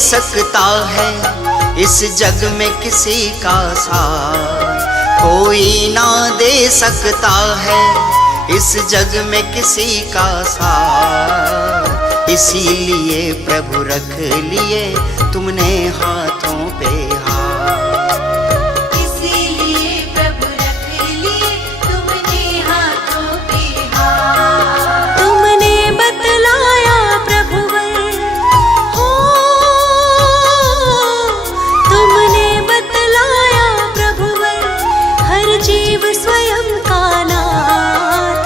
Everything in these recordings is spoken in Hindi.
सकता है इस जग में किसी का साथ, कोई ना दे सकता है इस जग में किसी का साथ। इसीलिए प्रभु रख लिए तुमने हाथों पे हाथ, इसीलिए प्रभु रख लिए तुमने हाथों पे हाथ। तुमने बतलाया प्रभुवर हो, तुमने बतलाया प्रभुवर हर जीव स्वयं का नाथ।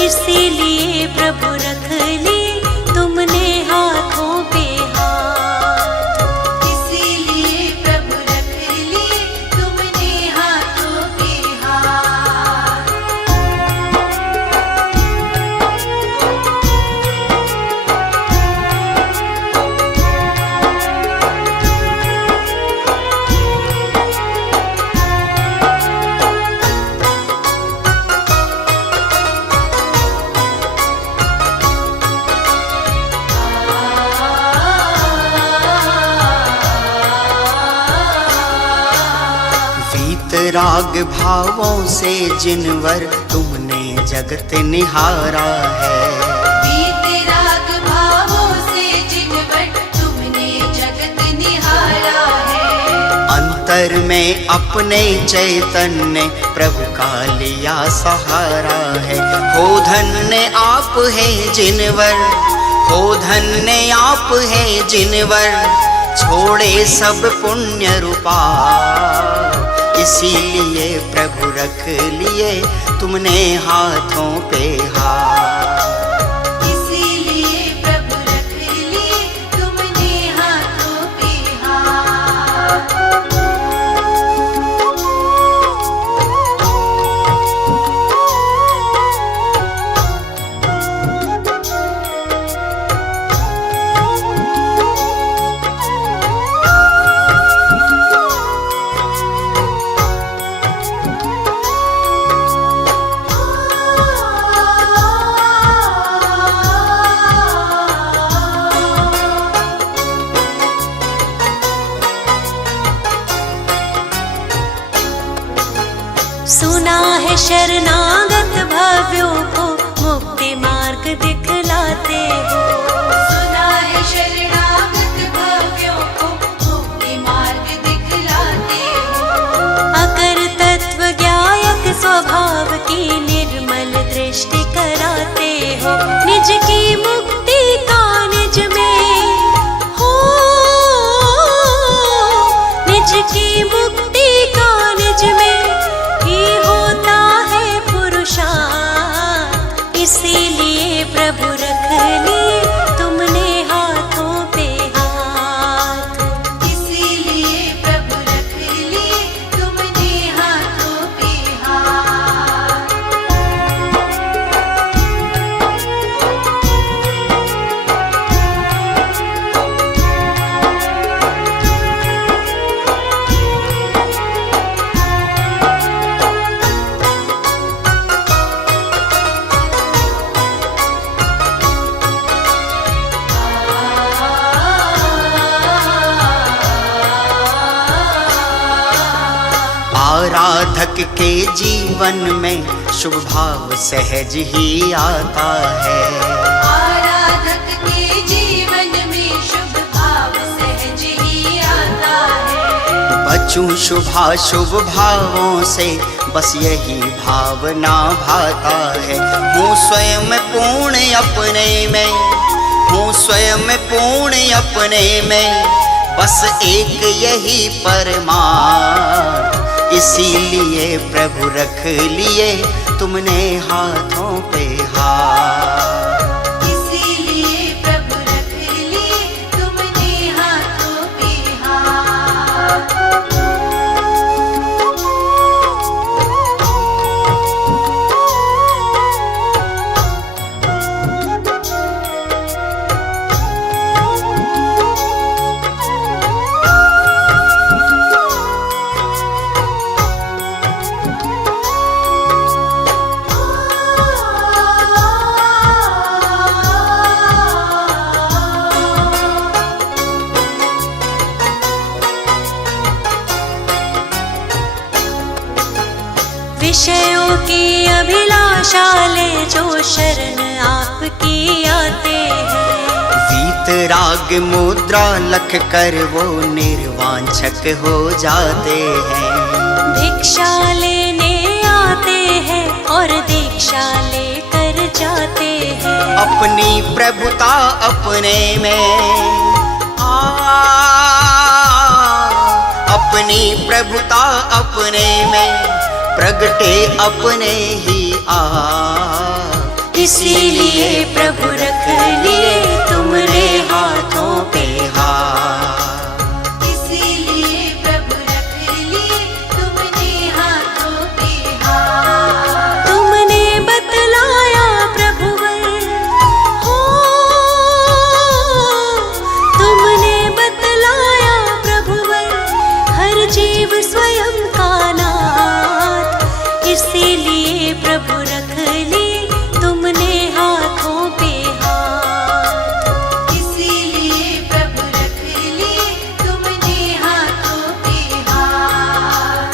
इसीलिए प्रभु रख लिए तुमने हाथों पे हाथ, इसीलिए प्रभु रख लिए तुमने हाथों पे हाथ। वीतराग भावों से जिनवर तुमने जगत निहारा है, वीतराग भावों से जिनवर तुमने जगत निहारा है। अंतर में अपने चैतन्य प्रभु का लिया सहारा है। हो धन्य आप है जिनवर, हो धन्य आप है जिनवर छोड़े सब पुण्य रूपा। इसीलिए प्रभु रख लिए तुमने हाथों पे हाथ, इसीलिए प्रभु रख लिए तुमने हाथों पे हाथ। सुना है शरणागत भव्यों को मुक्ति मार्ग दिखलाते हो, सुना है शरणागत भव्यों को मुक्ति मार्ग दिखलाते हो। अकर तत्व ज्ञायक स्वभाव की निर्मल दृष्टि कराते हो। निज की मुक्ति का निज में हो, निज की मुक्ति का निज में होता है पुरुषार्थ। इसीलिए प्रभु रख लिए तुमने हाथों पे हाथ, इसीलिए प्रभु रख लिए तुमने हाथों पे हाथ। आराधक के जीवन में शुभ भाव सहज ही आता है, आराधक के जीवन में शुभ भाव सहज ही आता है। बचूं शुभाशुभ भावों से बस यही भावना भाता है। हूँ स्वयं पूर्ण अपने में, हूँ स्वयं पूर्ण अपने में, बस एक यही परमार्थ। इसीलिए प्रभु रख लिए तुमने हाथों पे हाथ, इसीलिए प्रभु रख लिए तुमने हाथों पे हाथ। विषयों की अभिलाषा ले जो शरण आपकी आते हैं। वीतराग मुद्रा लख कर वो निर्वांछक हो जाते हैं। भिक्षा लेने आते हैं और दीक्षा लेकर जाते हैं। अपनी प्रभुता अपने में अपनी प्रभुता अपने में प्रगटे अपने ही इसीलिए प्रभु रख लिए तुमरे हाथों पे हाथ। इसीलिए प्रभु रख लिए तुमने हाथों पे हाथ। तुमने बतलाया प्रभुवर हो, तुमने बतलाया प्रभुवर हर जीव स्वयं का नाथ। इसीलिए प्रभु रख लिए तुमने हाथों पे हाथ। इसीलिए प्रभु रख लिए तुमने हाथों पे हाथ।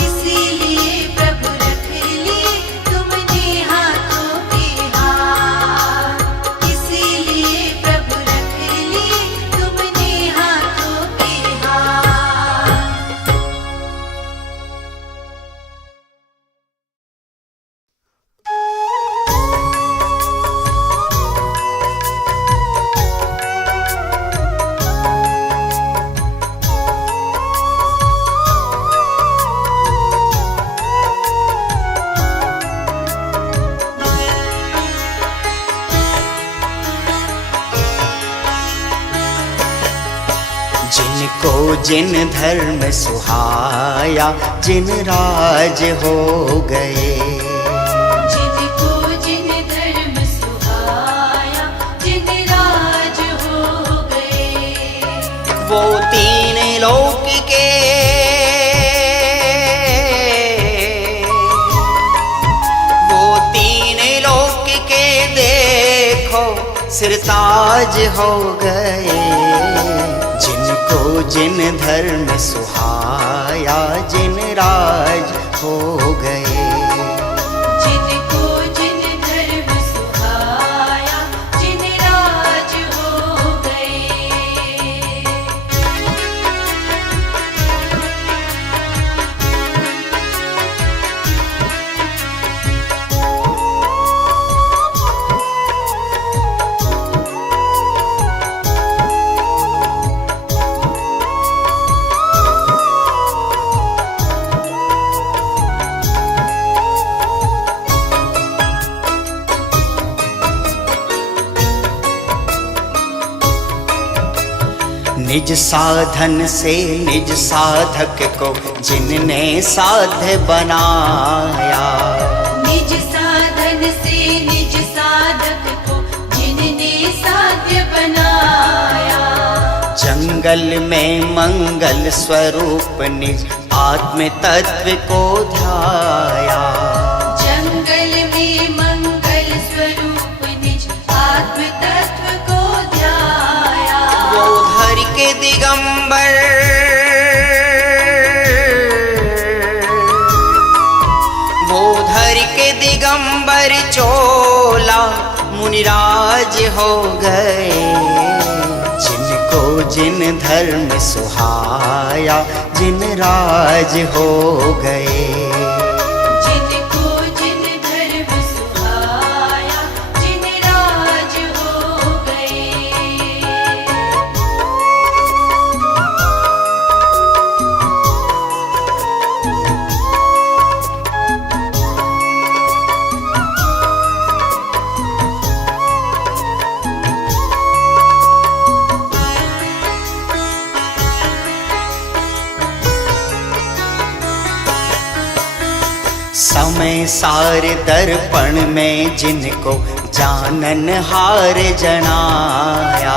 इसीलिए प्रभु रख लिए तुमने हाथों पे हाथ। इसीलिए प्रभु रख लिए तुमने हाथों पे हाथ। जिनको जिन धर्म सुहाया जिन राज हो गए। जिनको जिन धर्म सुहाया जिन राज हो गए। वो तीन लोक के देखो सिरताज हो गए। जिनको जिन धर्म सुहाया जिन राज हो गए। जिनको जिन धर्म सुहाया जिन राज हो गए। निज साधन से निज साधक को जिनने साध्य बनाया। निज साधन से निज साधक को जिनने साध्य बनाया। जंगल में मंगल स्वरूप निज आत्म तत्व को ध्याया। जंगल में मंगल स्वरूप निज आत्म तत्व को ध्याया। वो धर के दिगंबर दिगंबर चोला मुनिराज हो गए। जिनको जिन धर्म सुहाया जिन राज हो गए। जिनको जिन धर्म सुहाया जिन राज हो गए। समय सार दर्पण में जिनको जानन हार जनाया।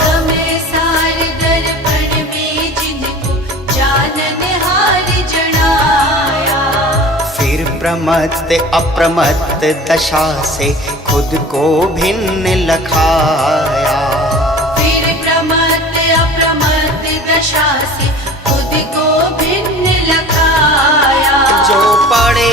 समय सार दर्पण में जिनको जानन हार जनाया। फिर प्रमत्त अप्रमत्त दशा से खुद को भिन्न लखाया। फिर प्रमत्त अप्रमत्त दशा से खुद को भिन्न लखाया। जो पड़े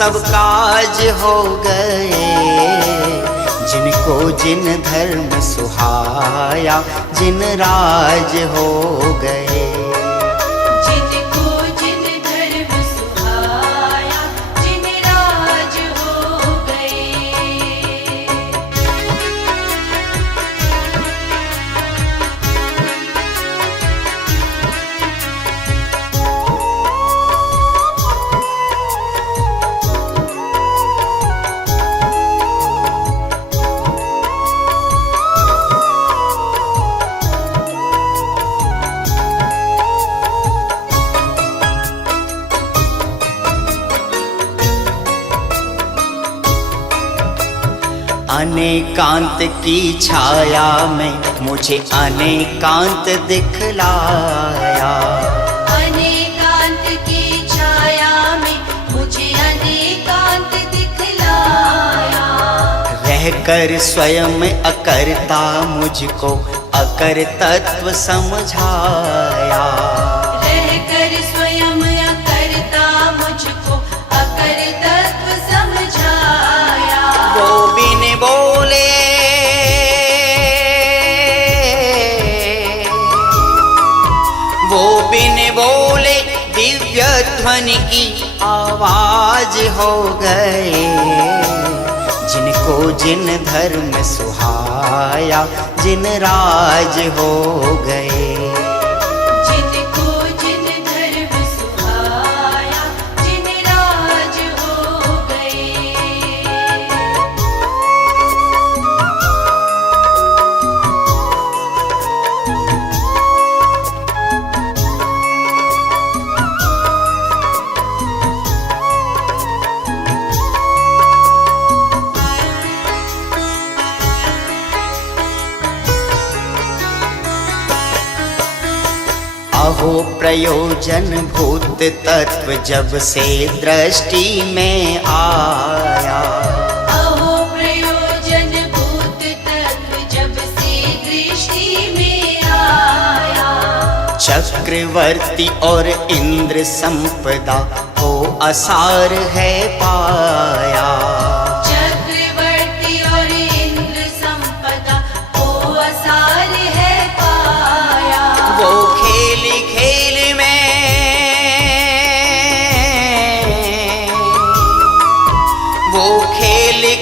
सब काज हो गए। जिनको जिन धर्म सुहाया, जिन राज हो गए। जिनको जिन धर्म सुहाया, जिन राज हो गए। अनेकांत की छाया में मुझे अनेकांत दिखलाया। अनेकांत की छाया में मुझे अनेकांत दिखलाया। रहकर स्वयं अकर्ता मुझको अकर तत्व समझाया। रहकर स्वयं अकर्ता मुझको अकर तत्व समझाया। वो बिन बोले दिव्य ध्वनि की आवाज हो गए। जिनको जिन धर्म सुहाया, जिन राज हो गए। जिनको जिन धर्म सुहाया, जिन राज हो गए। अहो प्रयोजन भूत तत्व जब से दृष्टि में आया। अहो प्रयोजन भूत तत्व जब से दृष्टि में आया। चक्रवर्ती और इंद्र संपदा को असार है पाया। चक्रवर्ती और इंद्र संपदा को असार है पाया। वो खेल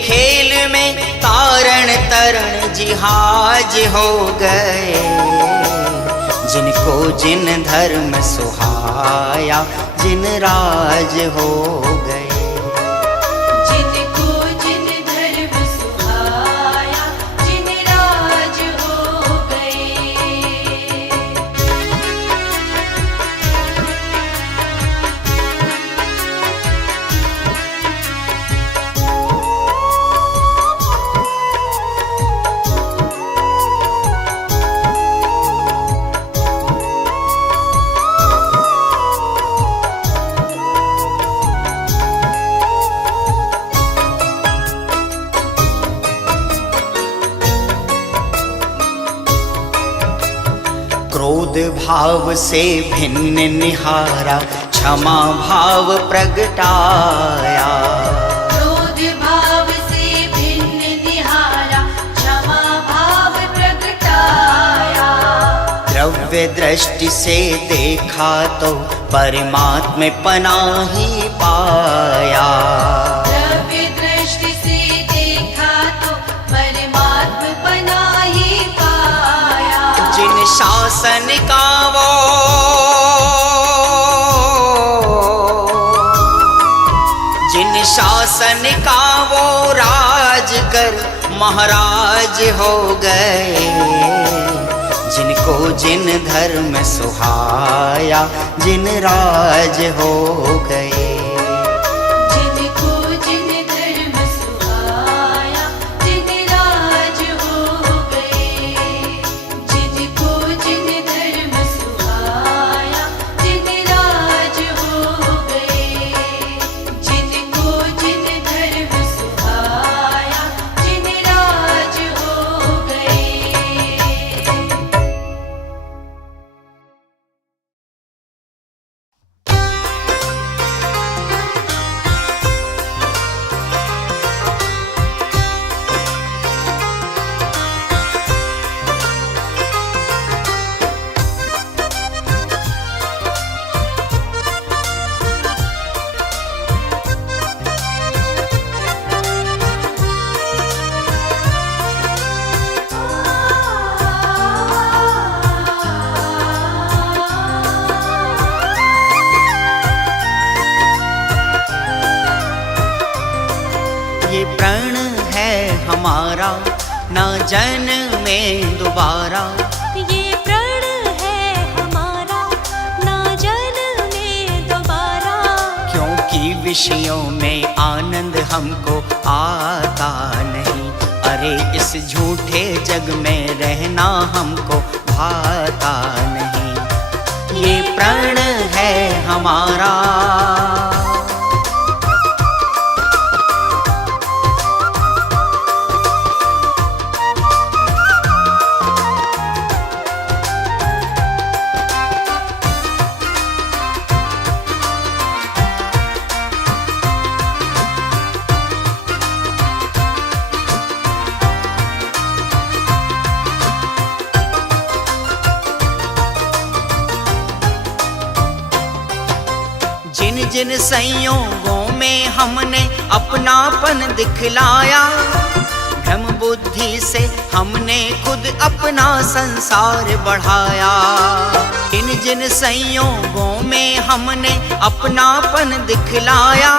खेल में तारण तरण जिहाज हो गए। जिनको जिन धर्म सुहाया, जिन राज हो गए। जिनको जिन धर्म सुहाया, जिन राज हो गए। क्रोध भाव से भिन्न निहारा, क्षमा भाव प्रगटाया। क्रोध भाव से भिन्न निहारा, क्षमा भाव प्रगटाया। द्रव्य दृष्टि से देखा तो परमात्म पनाही पाया। द्रव्य दृष्टि से देखा तो परमात्म पनाही पाया। जिन शासन का वो राज कर महाराज हो गए। जिनको जिन धर्म सुहाया, जिन राज हो गए। जिनको जिन धर्म सुहाया, जिन राज हो गए। जिनको जिन धर्म सुहाया, जिन राज हो गए। जिनको जिन धर्म सुहाया, जिन राज हो गए। ये प्रण है हमारा, ना जन्मे दोबारा। ये प्रण है हमारा, ना जन्मे दोबारा। क्योंकि विषयों में आनंद हमको आता नहीं, अरे इस झूठे जग में रहना हमको भाता नहीं। ये प्रण है हमारा। जिन जिन संयोगों में हमने अपनापन दिखलाया, भ्रम बुद्धि से हमने खुद अपना संसार बढ़ाया। जिन जिन संयोगों में हमने अपनापन दिखलाया,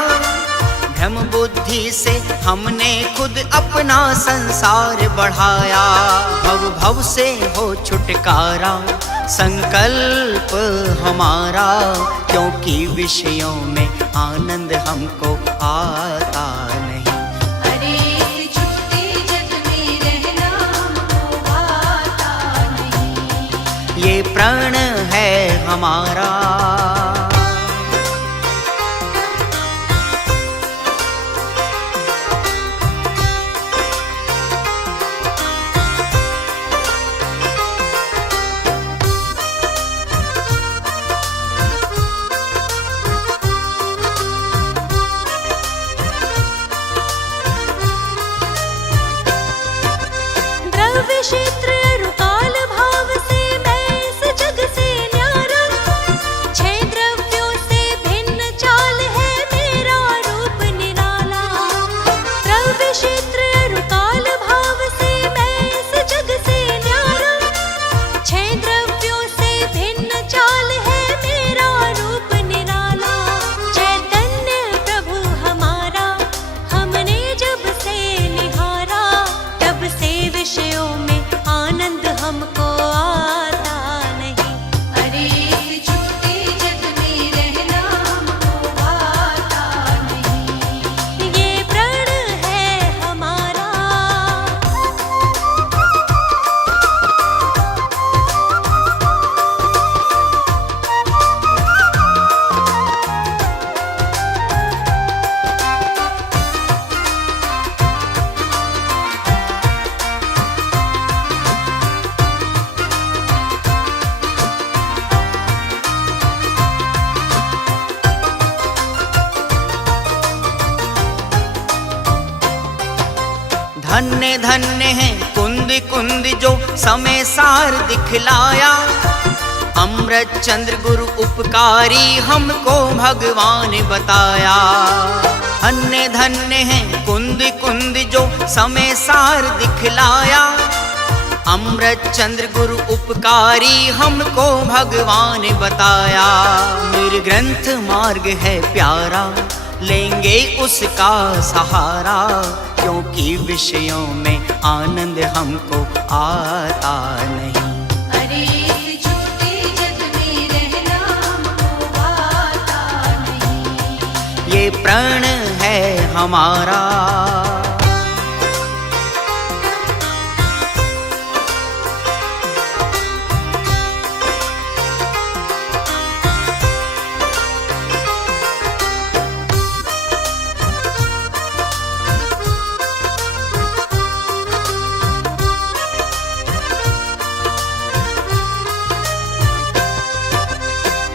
भ्रम बुद्धि से हमने खुद अपना संसार बढ़ाया। भव भव से हो छुटकारा संकल्प हमारा, क्योंकि विषयों में आनंद हमको आता नहीं। अरे इस झूठे जग में रहना हमको आता नहीं। ये प्रण है हमारा। द्रव्य क्षेत्र रुकाल भाव से मैं इस जग से न्यारा। छह द्रव्यों से भिन्न चाल है मेरा रूप निराला। द्रव्य क्षेत्र रुकाल भाव से मैं इस जग से न्यारा। छह द्रव्यों से भिन्न चाल है मेरा रूप निराला। चैतन्य प्रभु हमारा हमने जब से निहारा, तब से विषयों में आनंद हमको आता नहीं। अरे इस झूठे जग में रहना हमको आता नहीं। ये प्रण है हमारा। धन्य धन्य है कुंद कुंद जो समय सार दिखलाया। अमृत चंद्र गुरु उपकारी हमको भगवान बताया। धन्य धन्य है कुंद कुंद जो समय सार दिखलाया। अमृत चंद्र गुरु उपकारी हमको भगवान बताया। मेरे ग्रंथ मार्ग है प्यारा, लेंगे उसका सहारा, क्योंकि विषयों में आनंद हमको आता नहीं। अरे इस झूठे जग में रहना हमको आता नहीं। ये प्रण है हमारा।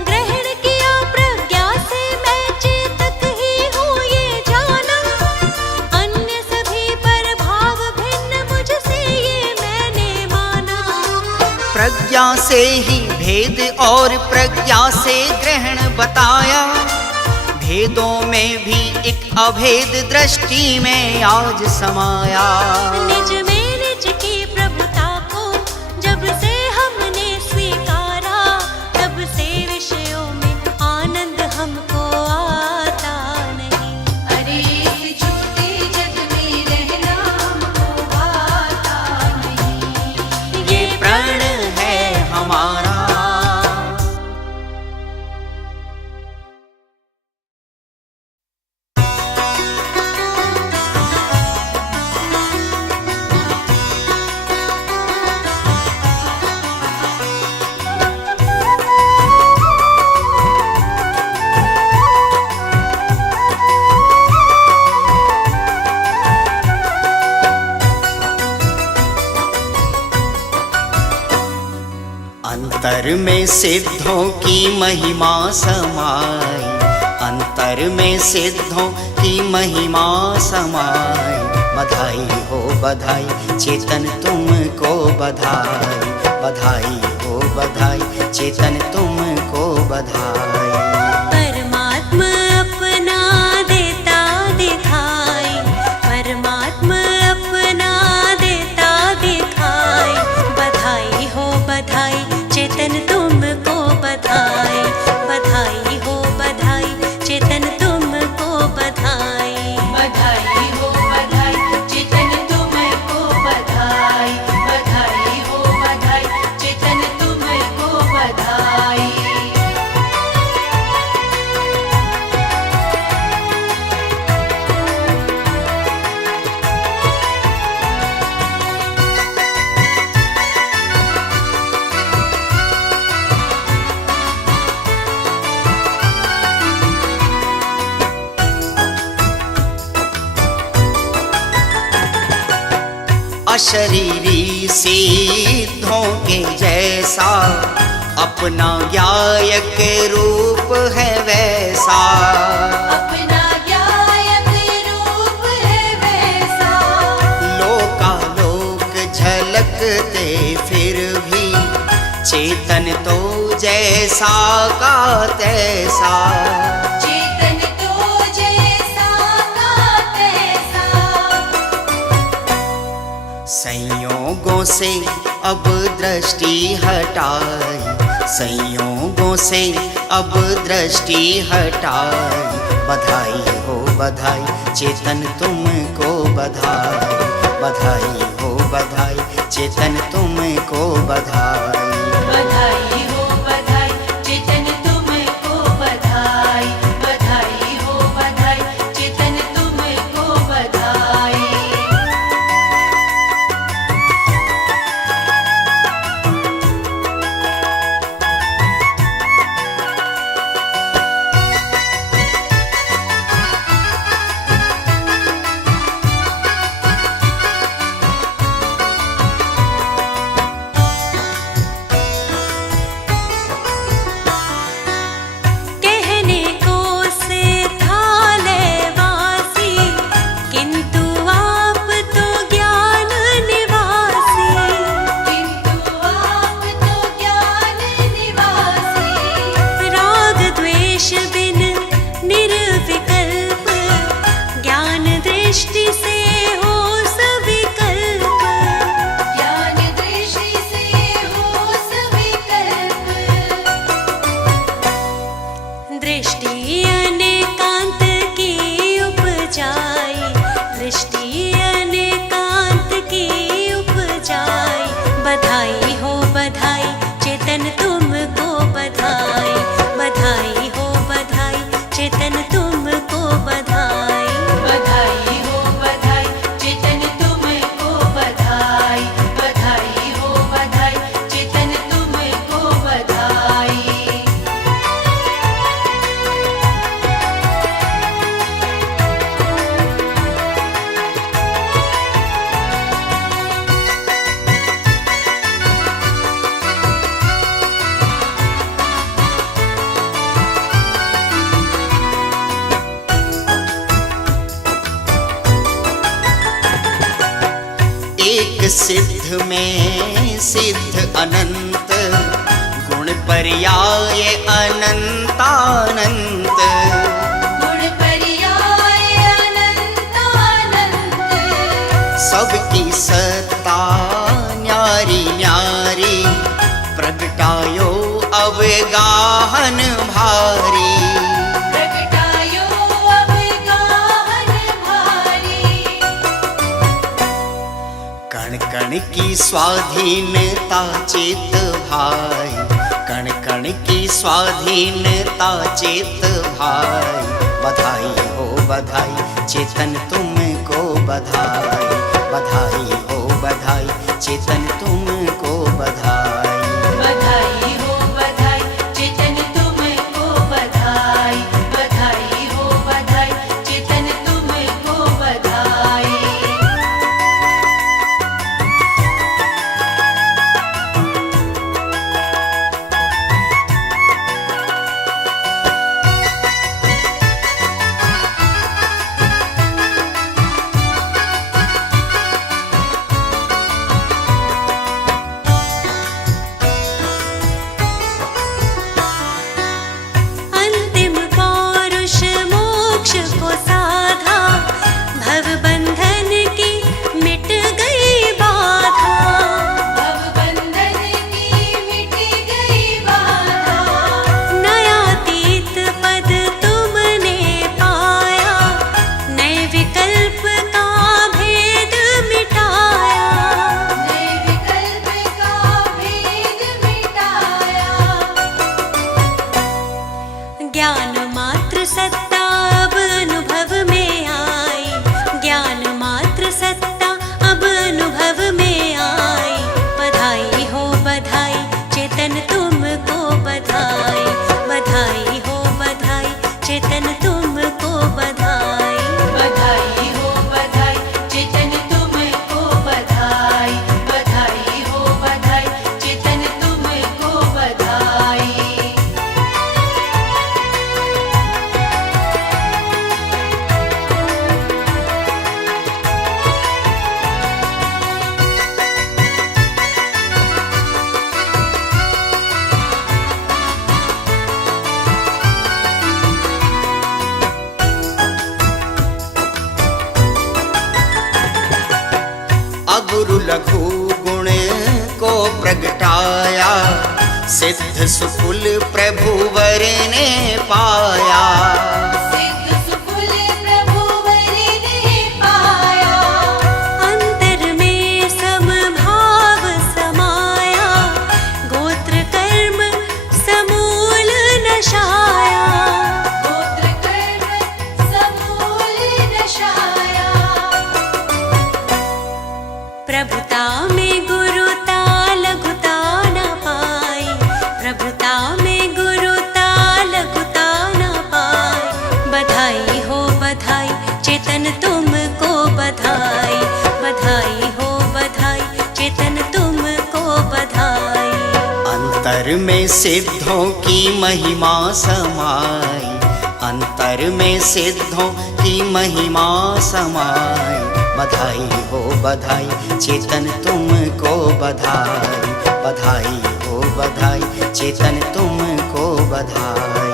ग्रहण किया प्रज्ञा से मैं चेतक ही हूँ ये जाना। अन्य सभी पर भाव भिन्न मुझसे ये मैंने माना। प्रज्ञा से ही भेद और प्रज्ञा से ग्रहण बताया। भेदों में भी एक अभेद दृष्टि में आज समाया। निज में निज की प्रभुता को जब से हमने स्वीकारा, तब से विषयों में आनंद हमको आता नहीं। अरे इस झूठे जग अंतर में सिद्धों की महिमा समाई, अंतर में सिद्धों की महिमा समाई। बधाई हो बधाई चेतन तुमको बधाई, बधाई हो बधाई चेतन तुमको बधाई। परमात्मा अपना देता दिखाई, परमात्मा अपना देता दिखाई। बधाई हो बधाई चेतन तुमको बधाई, बधाई हो बधाई चेतन तुमको बधाई। बधाई हो बधाई चेतन तुमको बधाई, बधाई हो बधाई चेतन तुमको बधाई। अशरीरी सिद्धों के जैसा अपना गायक रूप है वैसा, अपना गायक रूप है वैसा। लोकालोक झलकते फिर भी चेतन तो जैसा का तैसा। चेतन तो जैसा का तैसा। संयोगों से अब दृष्टि हटाई, संयोगों से अब दृष्टि हटाई। बधाई हो बधाई चेतन तुमको बधाई, बधाई हो बधाई चेतन तुमको बधाई। बधाई हो बधाई चेतन तुमको बधाई, बधाई हो बधाई चेतन तुमको बधाई। कहने को सिखाले वासी, किंतु आप तो ज्ञान निवासी। किंतु आप तो ज्ञान निवासी। राग द्वेष बिन निर्विकल्प, ज्ञान दृष्टि से हो सविकल्प। ज्ञान दृष्टि से हो सविकल्प। दृष्टि अनेकांत की उपजाई, दृष्टि अनेकांत की उपजाई। बधाई हो बधाई चेतन तुमको बधाई, बधाई हो बधाई चेतन तुमको बधाई। बधाई हो बधाई चेतन तुमको बधाई, बधाई हो बधाई चेतन तुमको बधाई। एक सिद्ध में सिद्ध अनंत, गुण पर्याय अनंतानंत। गुण पर्याय अनंतानंत। सबकी सत्ता न्यारी न्यारी, प्रगटायो अवगाहन भारी। प्रगटायो अवगाहन भारी। कण कण की स्वाधीनता चित भाई, कण कण की स्वाधीनता चित भाई। बधाई हो बधाई चेतन तुमको बधाई, बधाई हो बधाई चेतन तुमको बधाई। बधाई हो बधाई चेतन तुमको बधाई, बधाई हो बधाई चेतन तुमको बधाई। गुरु लघु गुण को प्रगटाया, सिद्ध सुकुल प्रभुवर ने पाया। सिद्ध सुकुल प्रभुवर ने पाया। अंतर में समभाव समाया, गोत्र कर्म समूल नशाया। गोत्र कर्म समूल नशाया। प्रभुता में गुरुता लघुता न पाई, प्रभुता में गुरुता लघुता न पाई। बधाई हो बधाई चेतन तुमको बधाई, बधाई हो बधाई चेतन तुमको बधाई। अंतर में सिद्धों की महिमा समाई, अंतर में सिद्धों की महिमा समाई। बधाई हो बधाई चेतन तुमको बधाई, बधाई हो बधाई चेतन तुमको बधाई।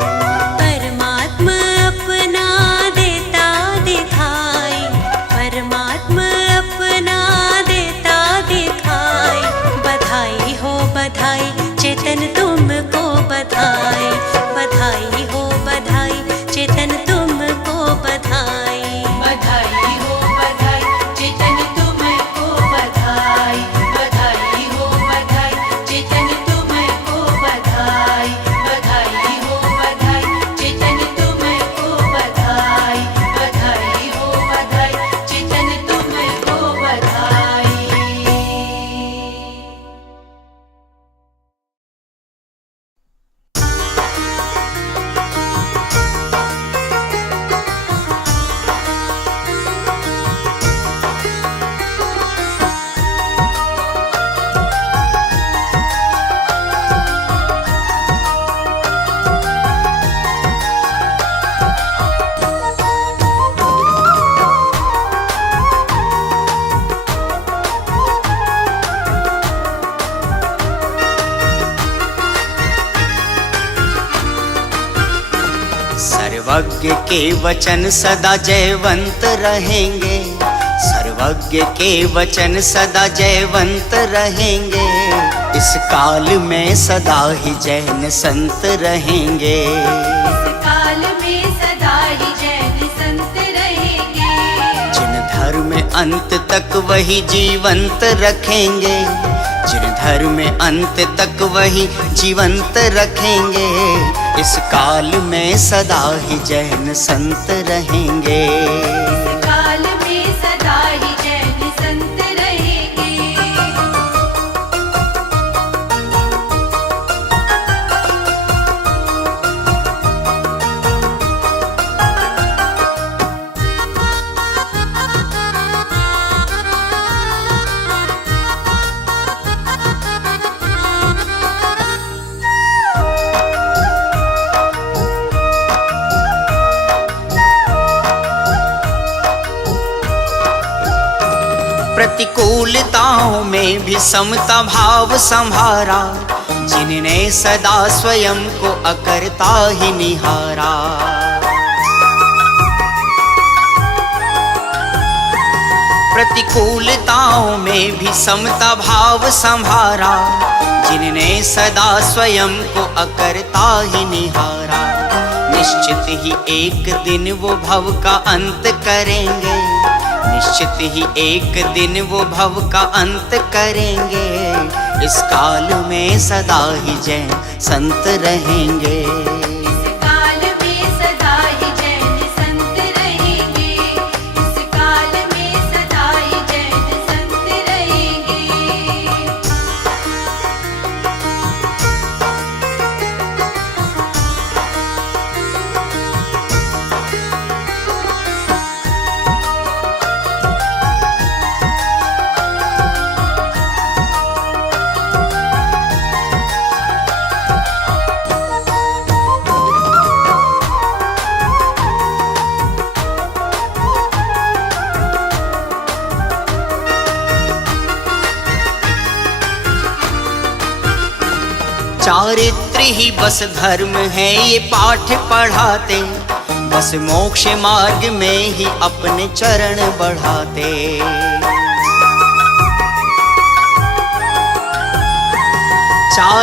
परमात्मा अपना देता दिखाई, परमात्मा अपना देता दिखाई। बधाई हो बधाई चेतन तुमको बधाई, बधाई हो बधाई चेतन तुमको बधाई। बधाई हो बधाई चेतन तुमको बधाई, बधाई हो बधाई चेतन तुमको बधाई, बधाई हो बधाई चेतन तुमको बधाई, बधाई हो बधाई चेतन तुमको बधाई। सर्वज्ञ के वचन सदा जयवंत रहेंगे, सर्वज्ञ के वचन सदा जयवंत रहेंगे। इस काल में सदा ही जैन संत रहेंगे, इस काल में सदा ही जैन संत रहेंगे। जिन धर्म अंत तक वही जीवंत रखेंगे, जिन धर्म अंत तक वही जीवंत रखेंगे। इस काल में सदा ही जैन संत रहेंगे। इस काल में सदा ही जैन संत रहेंगे। प्रतिकूलताओं में भी समता भाव संभारा, जिनने सदा स्वयं को अकर्ता ही निहारा। प्रतिकूलताओं में भी समता भाव संभारा, जिनने सदा स्वयं को अकर्ता ही निहारा। निश्चित ही एक दिन वो भव का अंत करेंगे, निश्चित ही एक दिन वो भव का अंत करेंगे। इस काल में सदा ही जैन संत रहेंगे। इस काल में सदा ही जैन संत रहेंगे। इस काल में सदा ही जैन संत रहेंगे। चारित्र ही बस धर्म है ये पाठ पढ़ाते, बस मोक्ष मार्ग में ही अपने चरण बढ़ाते।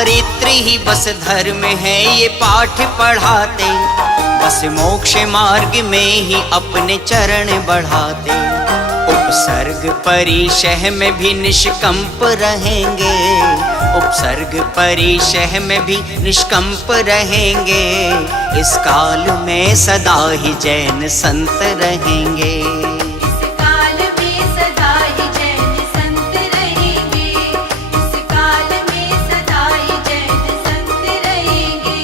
चारित्र ही बस धर्म है ये पाठ पढ़ाते, बस मोक्ष मार्ग में ही अपने चरण बढ़ाते। उपसर्ग परिशह में भी निष्कंप रहेंगे, उपसर्ग परिशह में भी निष्कंप रहेंगे। इस काल में सदा ही जैन संत रहेंगे। इस काल में सदा ही जैन संत रहेंगे। इस काल में सदा ही जैन संत रहेंगे।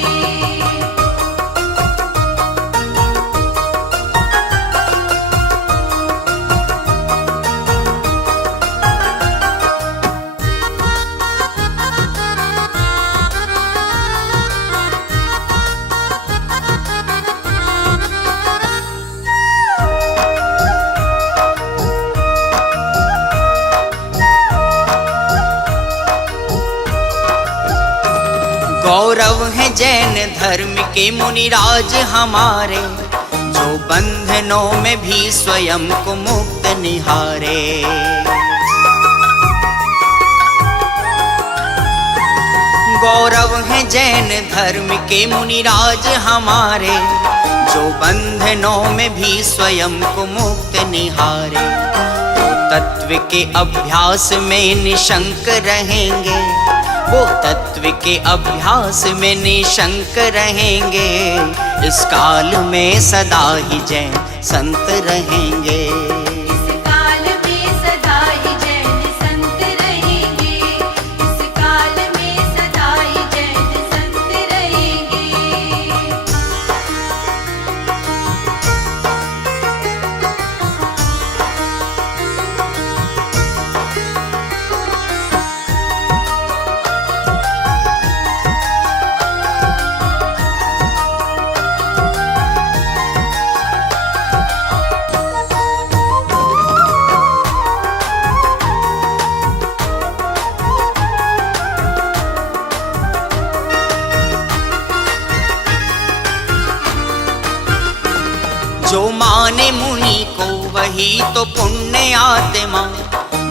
गौरव है जैन धर्म के मुनिराज हमारे, जो बंधनों में भी स्वयं को मुक्त निहारे। गौरव है जैन धर्म के मुनिराज हमारे, जो बंधनों में भी स्वयं को मुक्त निहारे। वो तत्व के अभ्यास में निशंक रहेंगे, वो तत्व के अभ्यास में निशंक रहेंगे। इस काल में सदा ही जैन संत रहेंगे। इस काल में सदा ही जैन संत रहेंगे। इस काल में सदा ही जैन संत रहेंगे। जो माने मुनि को वही तो पुण्य आत्मा,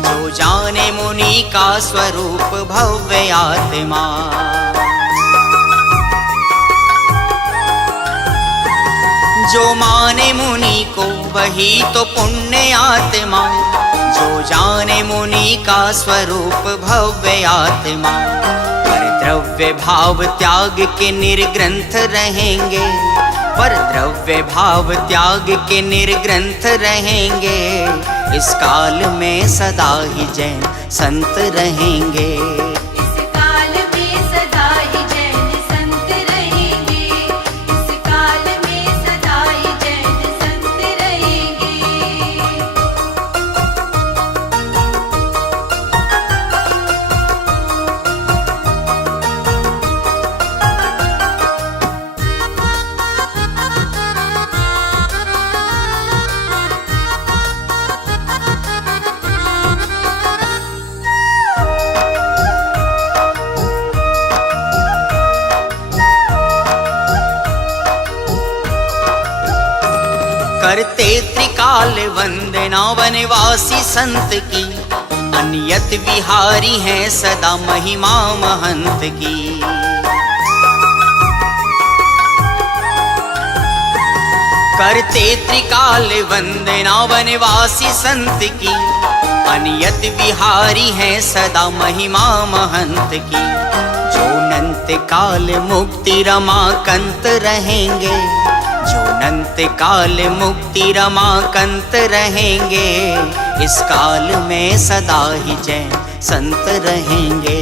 जो जाने मुनि का स्वरूप भव्य आत्मा। जो माने मुनि को वही तो पुण्य आत्मा, जो जाने मुनि का स्वरूप भव्य आत्मा। पर द्रव्य भाव त्याग के निर्ग्रंथ रहेंगे, पर द्रव्य भाव त्याग के निर्ग्रंथ रहेंगे। इस काल में सदा ही जैन संत रहेंगे। इस काल में सदा ही जैन संत रहेंगे। इस काल में सदा ही जैन संत रहेंगे। करते त्रिकाल वंदना वनवासी संत की, अनियत विहारी हैं सदा महिमा महंत की। करते त्रिकाल वंदना वनवासी संत की, अनियत विहारी हैं सदा महिमा महंत की। जो अनंत काल मुक्ति रमाकंत रहेंगे, जो अनंत काल मुक्ति रमाकंत रहेंगे। इस काल में सदा ही जैन संत रहेंगे।